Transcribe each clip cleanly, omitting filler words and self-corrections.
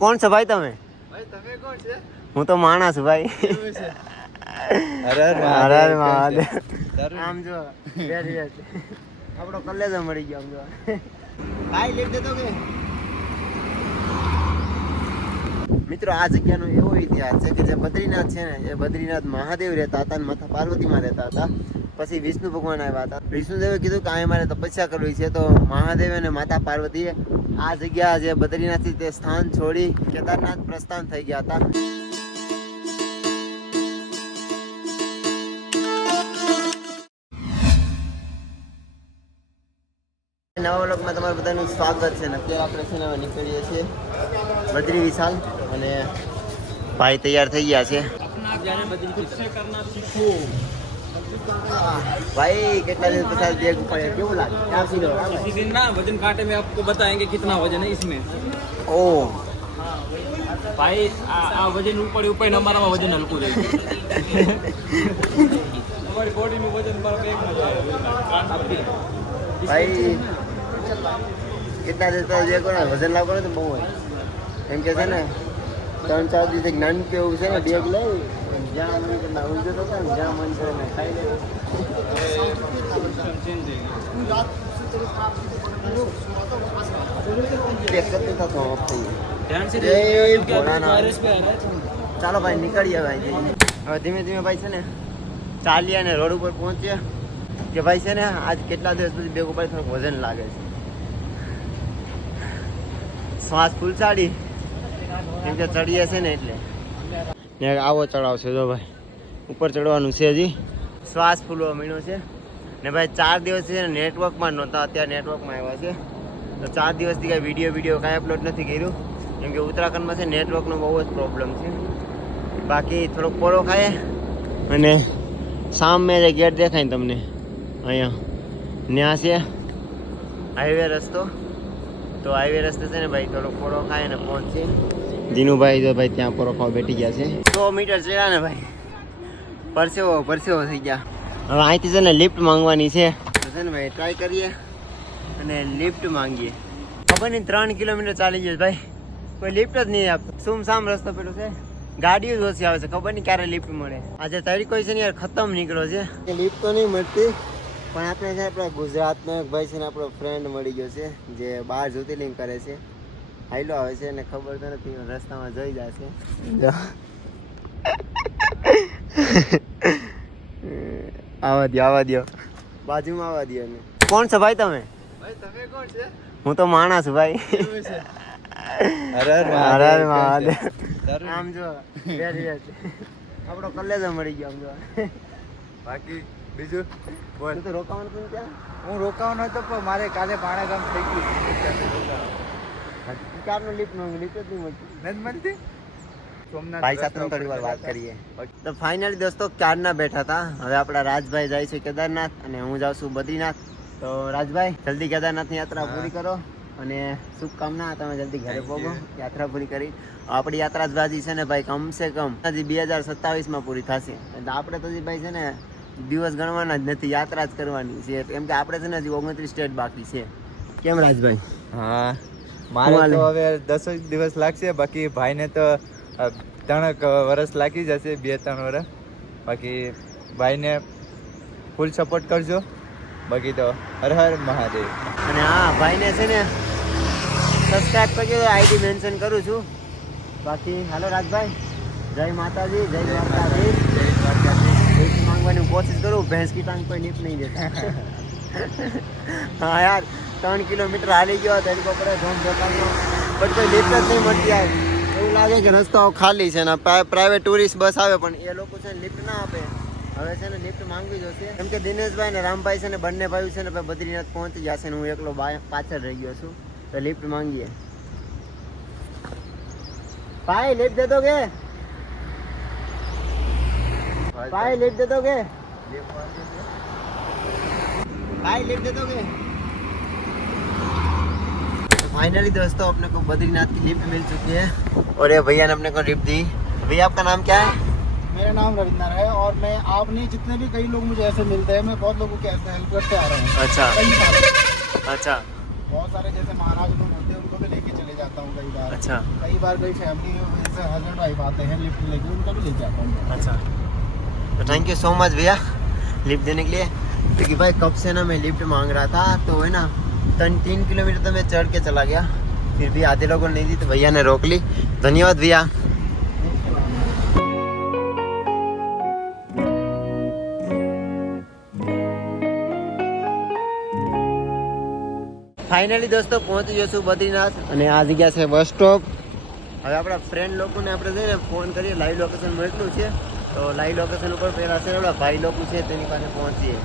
કોણ છો ભાઈ તમે? ભાઈ તમે કોણ છે? હું તો માણસ છું ભાઈ. હર હર મહાદેવ. મહાદેવ. આમ જો આપણો કલેજ મળી ગયો આમ જો. ભાઈ લીફ દેતો કે મિત્રો આ જગ્યાનો એવો ઇતિહાસ છે કે જે બદ્રીનાથ છે ને એ બદ્રીનાથ મહાદેવ રહેતા હતા અને માતા પાર્વતીમાં રહેતા હતા. પછી વિષ્ણુ ભગવાન આવ્યા હતા. વિષ્ણુદેવે કીધું કે અહીં મારે તપસ્યા કરવી છે, તો મહાદેવ અને માતા પાર્વતીએ આ જગ્યા જે બદ્રીનાથથી તે સ્થાન છોડી કેદારનાથ પ્રસ્થાન થઈ ગયા હતા. નવા વ્લોગમાં તમારું બધાનું સ્વાગત છે ને અત્યારે આપણે છે ને નીકળીએ છીએ બદ્રી વિશાલ અને ભાઈ તૈયાર થઈ ગયા છે. भाई कितना दिन पता देख ऊपर क्यों लाग क्या सीन हो रहा है? इसी दिन ना वजन कांटे में आपको बताएंगे कितना वजन है इसमें. ओह भाई आ वजन ऊपर ऊपर हमारा वजन हल्कू रहेगा. हमारी बॉडी में वजन बराबर एक ना जाए. भाई कितना दिन पता देखो ना वजन लागो ना तो બહુ હોય એમ કે છે ને 3-4 દિવસ જ્ઞાન કેવું છે ને બેગ લઈ જ્યાં મન કે ના ઉલજો તો કામ જ્યાં મન કરે ને ખાઈ લે. ચાલો ભાઈ નીકળીએ ભાઈ. હવે ધીમે ધીમે ભાઈ છે ને ચાલીએ અને રોડ ઉપર પહોંચીએ કે ભાઈ છે ને આજ કેટલા દિવસ પછી બેગ ઉપર થોડુંક વજન લાગે છે. શ્વાસ ફૂલસાડી કેમ કે ચડીએ છે ને એટલે ને આવો ચડાવ છે જો ભાઈ ઉપર ચડવાનું છે. હજી શ્વાસ ફૂલવા મીણો છે ને ભાઈ 4 દિવસ છે ને નેટવર્કમાં નહોતા, અત્યારે નેટવર્કમાં આવ્યા છે. તો 4 દિવસથી કાંઈ વિડીયો કાંઈ અપલોડ નથી કર્યું કેમ કે ઉત્તરાખંડમાં છે નેટવર્કનો બહુ જ પ્રોબ્લેમ છે. બાકી થોડોક પોળો ખાય અને સામે જે ગેટ દેખાય ને તમને અહીંયા ત્યાં છે હાઈવે રસ્તો. તો હાઈવે રસ્તે છે ને ભાઈ થોડોક પોળો ખાય ને પહોંચીએ. જીનુભાઈ તો ભાઈ ત્યાં પોળો ખાવા બેઠી ગયા છે. 100 મીટર ચડ્યા ને ભાઈ પરસેવો થઈ ગયા. હવે અહીંથી છે ને લિફ્ટ માંગવાની છે તો છે ને ભાઈ ટ્રાય કરીએ અને લિફ્ટ માંગીએ. ખબર નહીં 3 કિલોમીટર ચાલી ગયો ભાઈ, કોઈ લિફ્ટ જ નહીં આપતું. સુમસામ રસ્તો પેલો છે, ગાડીઓ જ ઓછી આવે છે. ખબર નહીં ક્યારે લિફ્ટ મળે. આજે તરીકો છે ને યાર ખતમ નીકળ્યો છે. લિફ્ટ તો નહીં મળતી પણ આપણે છે આપણા ગુજરાતનો એક ભાઈ છે ને આપણો ફ્રેન્ડ મળી ગયો છે જે બહાર જ્યોતિર્લિંગ કરે છે. હાઈલો આવે છે અને ખબર તો નથી રસ્તામાં જોઈ જશે. આવા દો બાજુમાં આવવા દો. અને કોણ છો ભાઈ તમે? ભાઈ તમે કોણ છે? હું તો માણસ છું ભાઈ. હર હર મહાદેવ. મહાદેવ. આમ જો આપણો કલેજ મળી ગયો આમ જો. બાકી બીજું બોલ. તું તો રોકાવાનું પણ ત્યાં હું રોકાવાનો હતો પણ મારે કાલે પાણાગામ થઈ ગયું. કારનો લિફ્ટ જ નહીં મળતી. નથી મળતી. સોમનાથ ભાઈ સાથે થોડી વાર વાત કરીએ. તો ફાઇનલી દોસ્તો ક્યારના બેઠા હતા. હવે આપણા રાજભાઈ જાય છે કેદારનાથ અને હું જાઉં છું બદ્રીનાથ. તો રાજભાઈ જલ્દી કેદારનાથની યાત્રા પૂરી કરો અને શુભકામના. તમે જલ્દી ઘરે પહોંચો યાત્રા પૂરી કરી. આપણી યાત્રા બાજી છે ને ભાઈ કમસે કમ હજી 2027માં પૂરી થશે. એટલે આપણે તો ભાઈ છે ને દિવસ ગણવાના જ નથી, યાત્રા જ કરવાની છે. કેમ કે આપણે છે ને હજી 29 સ્ટેટ બાકી છે. કેમ રાજભાઈ? હા મારે તો હવે 10 દિવસ લાગશે. બાકી ભાઈને તો 3 વર્ષ લાગી જશે, 2-3 વર્ષ. બાકી ભાઈને ફૂલ સપોર્ટ કરજો. બાકી તો હર હર મહાદેવ. અને હા ભાઈને છે ને સબસ્ક્રાઇબ કરજો, આઈડી મેન્શન કરું છું. બાકી હાલો રાજભાઈ, જય માતાજી. જય માતાજી. માંગવાની કોશિશ કરું. ભેંસ કી ટાંગ કોઈ નીપ નહીં દેતા. હા યાર 3 કિલોમીટર હાલી ગયો તરીકો પડે જોમ પ્રકારનો બટ કોઈ લિફ્ટ જ નહીં મળતી. યાર એવું લાગે કે રસ્તાઓ ખાલી છે ને પ્રાઇવેટ ટુરિસ્ટ બસ આવે પણ એ લોકો છે ને લિફ્ટ ના આપે. હવે છે ને લિફ્ટ માંગવી જોશે કેમ કે દિનેશભાઈ ને રામભાઈ છે ને બંને ભાઈઓ છે ને બદ્રીનાથ પહોંચી જશે ને હું એકલો પાછળ રહી ગયો છું. તો લિફ્ટ માંગીએ. ભાઈ લિફ્ટ દે દો કે? भाई लिफ्ट दे दोगे? भाई लिफ्ट दे दोगे? फाइनली दोस्तों अपने को बद्रीनाथ की लिफ्ट मिल चुकी है और ये भैया ने अपने को लिफ्ट दी. भैया आपका नाम क्या है? मेरा नाम रविंदर है और मैं आप नहीं जितने भी कई लोग मुझे ऐसे मिलते हैं, मैं बहुत लोगों के ऐसे हेल्प करते आ रहा हूँ. अच्छा कई सारे अच्छा. बहुत सारे जैसे महाराज लोग होते हैं उनको भी लेके चले जाते आता हूँ कई बार। अच्छा कई बार कोई फैमिली जैसे हस्बैंड वाइफ आते हैं लिफ्ट लेके, उनका भी लेके आता हूँ। अच्छा, तो थैंक यू सो मच भैया लिफ्ट देने के लिए। क्योंकि भाई कब से ना मैं लिफ्ट मांग रहा था, तो है ना 3 किलोमीटर तो मैं चढ़ के चला गया, फिर भी आधे लोगों ने नहीं दी, तो भैया ने रोक ली। धन्यवाद भैया। ફાઇનલી દોસ્તો પહોંચી જશું બદ્રીનાથ, અને આ જગ્યા છે બસ સ્ટોપ. હવે આપણા ફ્રેન્ડ લોકોને આપણે જઈને ફોન કરીએ, લાઈવ લોકેશન મોકલું છે, તો લાઈવ લોકેશન ઉપર પહેલા છે આપણા ભાઈ લોકો છે તેની પાસે પહોંચીએ.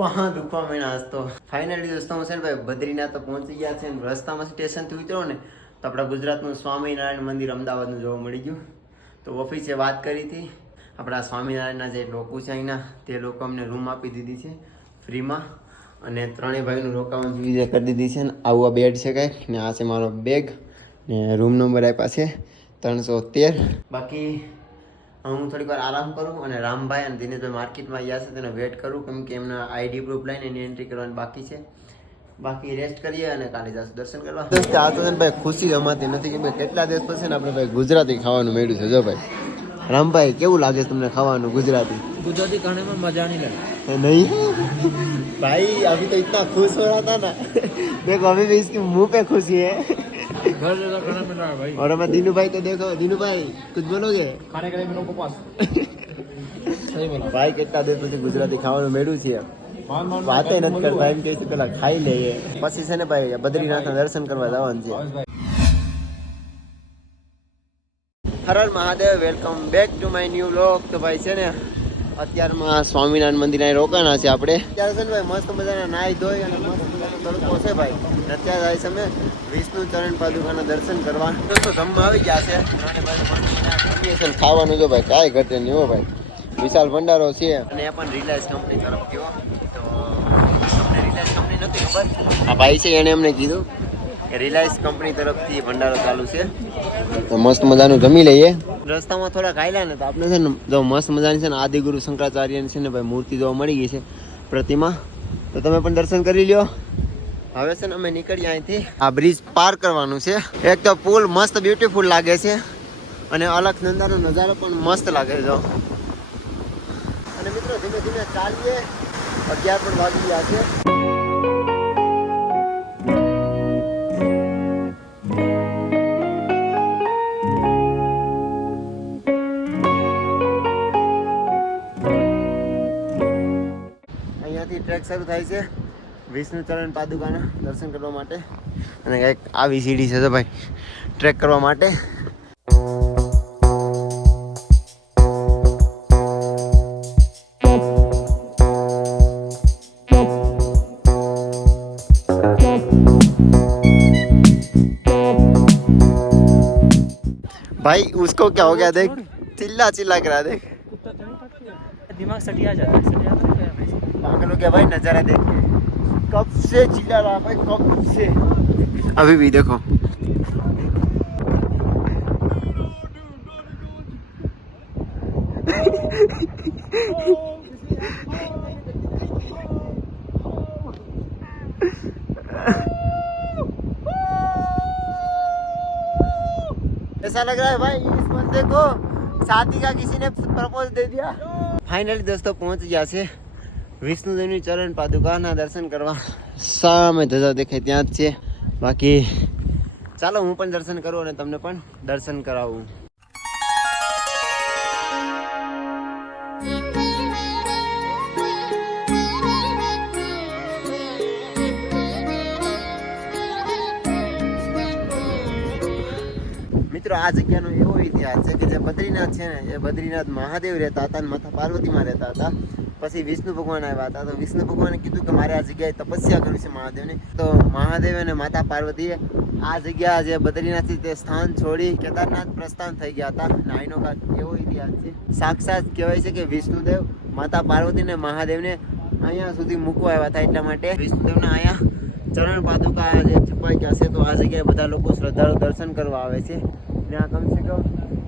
બહા દુખવા મળ્યા આજ તો. ફાઇનલી દોસ્તો હું છે ને ભાઈ બદ્રીનાથ તો પહોંચી ગયા છે, ને રસ્તામાં સ્ટેશનથી ઉતરો ને તો આપણા ગુજરાતનું સ્વામિનારાયણ મંદિર અમદાવાદનું જોવા મળી ગયું. તો ઓફિસે વાત કરી હતી, આપણા સ્વામિનારાયણના જે લોકો છે અહીંના, તે લોકો અમને રૂમ આપી દીધી છે ફ્રીમાં, અને ત્રણેય ભાઈનું રોકાવાની સુવિધા કરી દીધી છે. ને આવું આ બેડ છે કંઈક, ને આ છે મારો બેગ, ને રૂમ નંબર આપ્યા છે 313. બાકી હું થોડીક વાર આરામ કરું, અને રામભાઈ અને દિનેશભાઈ માર્કેટમાં ગયા છે તેને વેટ કરું, કેમ કે એમના આઈડી પ્રૂફ લઈને એની એન્ટ્રી કરવાની બાકી છે. બાકી રેસ્ટ કરીએ અને કાલે જશું દર્શન કરવા. દોસ્ત આ તો ભાઈ ખુશી રમાતી નથી કે ભાઈ કેટલા દિવસ પછી ને આપણે ભાઈ ગુજરાતી ખાવાનું મળ્યું છે. જો ભાઈ રામભાઈ કેવું લાગે છે તમને ખાવાનું ગુજરાતી? ગુજરાતી ખાने में मजा नहीं लगा। नहीं भाई अभी तो इतना खुश हो रहा था ना देखो अभी भी इसके मुंह पे खुशी है घर जैसा खाना मिल रहा है भाई। और हमें दीनू भाई तो देखो, दीनू भाई कुछ बोलोगे? खाने के लिए मेरे को पास सही बोला भाई કેટલા દિવસ પછી ગુજરાતી ખાવાનું મળ્યું છે, વાતે નથી કરતા, એમ કહે છે પેલા ખાઈ લઈએ પછી છે ને ભાઈ બદ્રીનાથના દર્શન કરવા જવાનું છે. હર હર Mahadev, welcome back to my new vlog. તો ભાઈ છે ને અત્યારમાં સ્વામિનારાયણ મંદિર અહીં રોકાણા છે આપણે. અત્યારે છે ને ભાઈ મસ્ત મજાના નાહી ધોઈ અને મસ્ત મજાનો તડકો છે ભાઈ. અત્યારે આવી સમય વિષ્ણુ ચરણ પાદુકાના દર્શન કરવા. દોસ્તો જમવા આવી ગયા છે, ખાવાનું જો ભાઈ કાંઈ ઘટે નહીં હો ભાઈ. વિશાલ ભંડારો છે, અને એ પણ રિલાયન્સ કંપની તરફથી હો. તો અમને રિલાયન્સ કંપની નથી ખબર, આ ભાઈ છે એણે અમને કીધું કે રિલાયન્સ કંપની તરફથી ભંડારો ચાલુ છે. તો મસ્ત મજાનું જમી લઈએ. રસ્તામાં થોડા ખાઈલા ને તો આપણે છે ને જો મસ્ત મજાની છે ને આદિગુરુ શંકરાચાર્યની છે ને ભાઈ મૂર્તિ જોવા મળી ગઈ છે, પ્રતિમા. તો તમે પણ દર્શન કરી લ્યો. હવે છે ને અમે નીકળીએ અહીંથી. આ બ્રિજ પાર કરવાનું છે. એક તો પુલ મસ્ત બ્યુટીફુલ લાગે છે, અને અલકનંદાનો નજારો પણ મસ્ત લાગે છે. અને મિત્રો ધીમે ધીમે ચાલીએ, 11 પણ વાગી ગયા છે. અહીંયાથી ટ્રેક શરૂ થાય છે વિષ્ણુ ચરણ પાદુકાના દર્શન કરવા માટે, અને કંઈક આવી સીડી છે તો ભાઈ ટ્રેક કરવા માટે. भाई उसको क्या हो गया देख, चिल्ला चिल्ला करा देख, दिमाग सटिया जाता है, सटिया तो है भाई। पागल हो गया भाई नजारा देख के. कब से चिल्ला रहा भाई, कब से. अभी भी देखो ऐसा लग रहा है भाई इस बंदे को शादी का किसी ने प्रपोज दे दिया. फाइनली दोस्तों पहुंच ગયા છે વિષ્ણુદેવની ચરણ પાદુકાના દર્શન કરવા. સામે ધજા દેખાય ત્યાં જ છે. બાકી ચાલો હું પણ દર્શન કરું અને તમને પણ દર્શન કરાવું. મિત્રો આ જગ્યાનો એવો ઇતિહાસ છે કે જે બદ્રીનાથ છે ને, એ બદ્રીનાથ મહાદેવ રહેતા હતા અને માતા પાર્વતીમાં રહેતા હતા. પછી વિષ્ણુ ભગવાન આવ્યા હતા, તો વિષ્ણુ ભગવાને કીધું કે મારે આ જગ્યાએ તપસ્યા કરવી છે મહાદેવને. તો મહાદેવ અને માતા પાર્વતીએ આ જગ્યા જે બદ્રીનાથથી તે સ્થાન છોડી કેદારનાથ પ્રસ્થાન થઈ ગયા હતા. અને અહીંનો કાંઈક એવો ઇતિહાસ છે, સાક્ષાત કહેવાય છે કે વિષ્ણુદેવ માતા પાર્વતીને મહાદેવને અહીંયા સુધી મૂકવા આવ્યા હતા. એટલા માટે વિષ્ણુદેવને અહીંયા ચરણ પાદુકા જે છુપાઈ ગયા છે, તો આ જગ્યાએ બધા લોકો શ્રદ્ધાળુ દર્શન કરવા આવે છે. ત્યાં કમસે કમ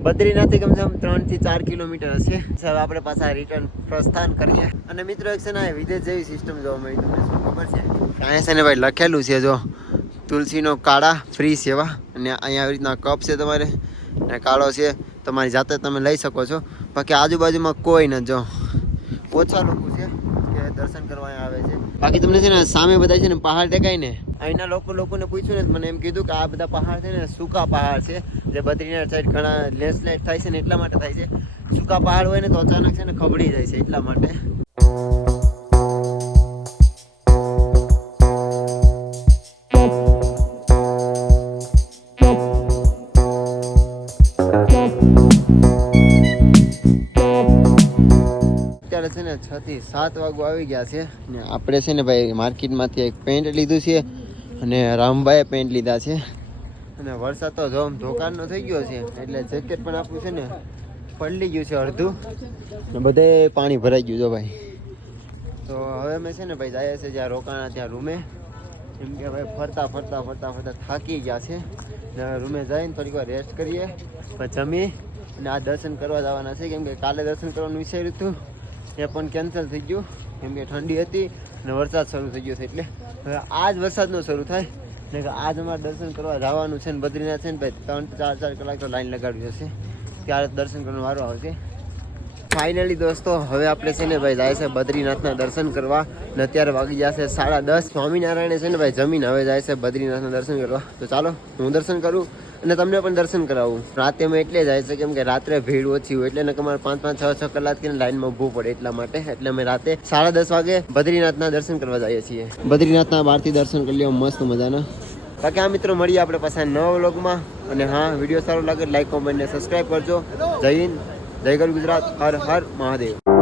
બદ્રીનાથથી કમસે કમ 3 થી 4 કિલોમીટર હશે. હવે આપણે પાછા રિટર્ન પ્રસ્થાન કરીએ. અને મિત્રો એક છે ને વિદેશ જેવી સિસ્ટમ જોવા મળી. તમને શું ખબર છે? અહીંયા છે ને ભાઈ લખેલું છે જો તુલસીનો કાળા ફ્રી સેવા અને અહીંયા આવી રીતના કપ છે તમારે અને કાળો છે તમારી જાતે તમે લઈ શકો છો. બાકી આજુબાજુમાં કોઈ ન જો ઓછા લોકો છે કે દર્શન કરવા અહીંયા આવે છે. બાકી તમને છે ને સામે બધા છે ને પહાડ દેખાય ને અહીંના લોકોને પૂછ્યું ને મને એમ કીધું કે આ બધા પહાડ છે ને સૂકા પહાડ છે જે બદ્રીનાથ સાઈડ ઘણા લેન્ડસ્લાઇડ થાય છે ને એટલા માટે થાય છે. સૂકા પહાડ હોય ને તો અચાનક છે ને ખબડી જાય છે એટલા માટે. અત્યારે છે ને 6 થી 7 વાગો આવી ગયા છે ને આપણે છે ને ભાઈ માર્કેટમાંથી એક પેન્ટ લીધું છે અને રામભાઈએ પેન્ટ લીધા છે અને વરસાદ તો જોમ ધોકાનનો થઈ ગયો છે એટલે જેકેટ પણ આપણું છે ને પલળી ગયું છે અડધું ને બધે પાણી ભરાઈ ગયું જો ભાઈ. તો હવે અમે છે ને ભાઈ જાય છે જ્યાં રોકાણા ત્યાં રૂમે કેમ કે ભાઈ ફરતા થાકી ગયા છે ને રૂમે જઈને થોડીક વાર રેસ્ટ કરીએ પછી જમી અને આ દર્શન કરવા જવાના છે કેમ કે કાલે દર્શન કરવાનું વિચાર્યું હતું એ પણ કેન્સલ થઈ ગયું કેમ કે ઠંડી હતી અને વરસાદ શરૂ થઈ ગયો છે એટલે હવે આજ વરસાદનો શરૂ થાય ને કે આજ અમારે દર્શન કરવા જવાનું છે ને બદ્રીનાથ છે ને ભાઈ 3-4 કલાક તો લાઈન લગાડવી હશે ત્યારે દર્શન કરવાનો વારો આવશે. ફાઇનલી દોસ્તો હવે આપણે છે ને ભાઈ જાય છે બદ્રીનાથના દર્શન કરવા ને અત્યારે વાગી જશે 10:30. સ્વામિનારાયણ છે ને ભાઈ જમીન હવે જાય છે બદ્રીનાથના દર્શન કરવા. તો ચાલો હું દર્શન કરું અને તમને પણ દર્શન કરાવું. રાતે અમે એટલે જાય છે કેમ કે રાત્રે ભીડ ઓછી હોય એટલે અમારે 5-6 કલાક લાઈનમાં ઊભું પડે એટલા માટે એટલે અમે રાતે 10:30 વાગે બદ્રીનાથના દર્શન કરવા જઈએ છીએ. બદ્રીનાથના બહારથી દર્શન કરી લ્યો મસ્ત મજાના. બાકી આ મિત્રો મળીએ આપણે પાછા નવા વ્લોગમાં અને હા વિડીયો સારો લાગે લાઈક કોમેન્ટ ને સબસ્ક્રાઈબ કરજો. જય હિન્દ, જય ગરુ ગુજરાત, હર હર મહાદેવ.